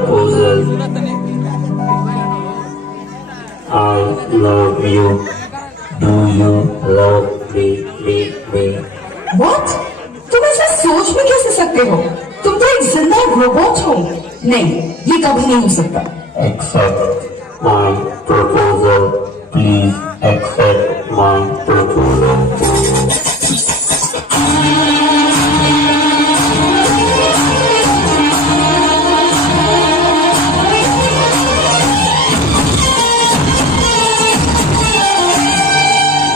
proposal. I love you. Do you love me? What? तुम ऐसा सोच भी कैसे सकते हो? तुम तो एक जिंदा रोबोट हो। नहीं, ये कभी नहीं हो सकता। Accept my proposal. Please accept my proposal.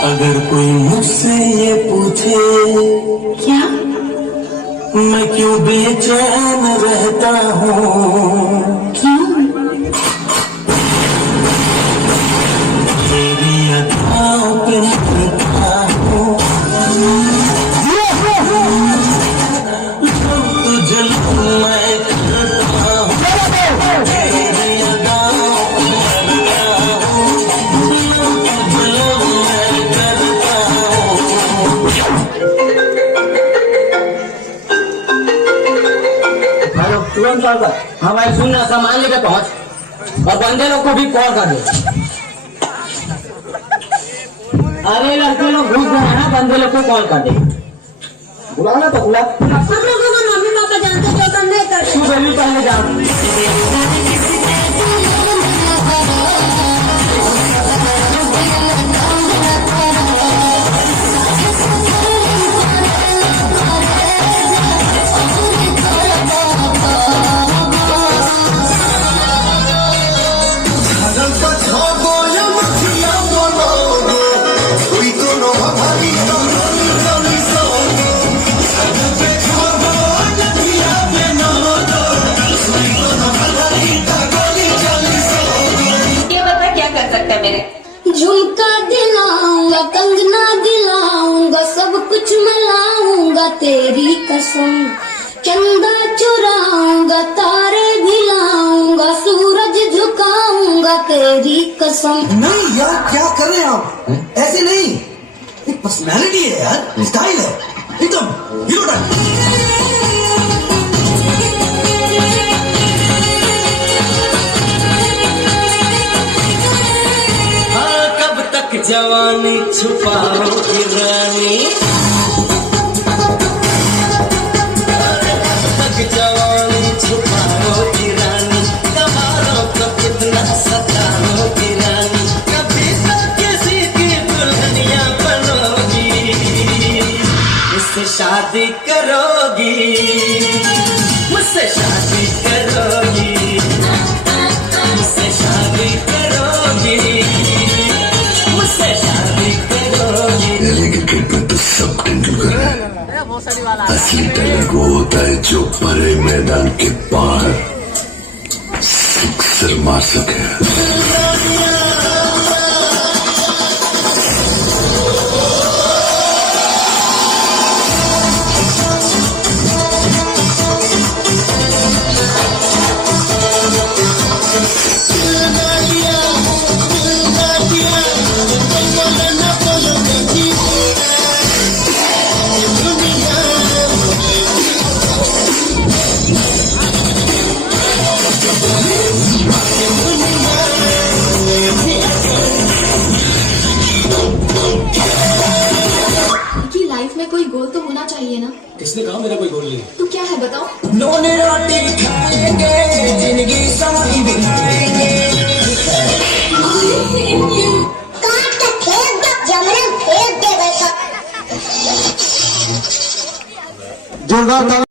अगर कोई मुझसे ये पूछे क्या? मैं क्यों बेचैन रहता हूँ, क्यों? मेरी अदाओं पे मरता हूँ, तो जल्द मैं करता हूँ, मेरी अदाओं पे मरता हूँ, तो जल्द मैं करता हूँ। हेलो, तुरंत कॉल कर। हाँ भाई सुन ना, सामान लेके पहुंच और बंदे लोग को भी कॉल कर दे। अरे लड़के लोग घूस रहे हैं ना, बंदे लोग को कॉल कर दे। बुलाना तो बुला। हम लोगों को मम्मी पापा जानते जो करने कर। तू जल्दी पहले जा। झुमका दिलाऊंगा, कंगना दिलाऊंगा, सब कुछ मैं लाऊंगा तेरी कसम। चंदा चुराऊंगा, तारे भी लाऊंगा, सूरज झुकाऊंगा तेरी कसम। नहीं यार, क्या कर रहे हैं आप? ऐसे नहीं, एक पर्सनालिटी है यार, स्टाइल है एकदम हीरो टाइप। जवानी छुपाओगी रानी, तक जवानी छुपाओगी रानी, दबारों को कितना सताओगी रानी, कभी तो किसी की दुल्हनिया बनोगी, मुझसे शादी करोगी, मुझसे शादी करोगी, मुझसे शादी करोगी, क्रिकेट में तो सब तेंदुलकर है। असली टैलेंट वो होता है जो भरे मैदान के पार सिक्सर मार सके। लाइफ में कोई गोल तो होना चाहिए ना। किसने कहा मेरा कोई गोल नहीं? तो क्या है बताओ? नून रोटी खाएंगे, जिंदगी सारी बिताएंगे। काट के फेंक दो, जमने फेंक दे वैसा। जोरदार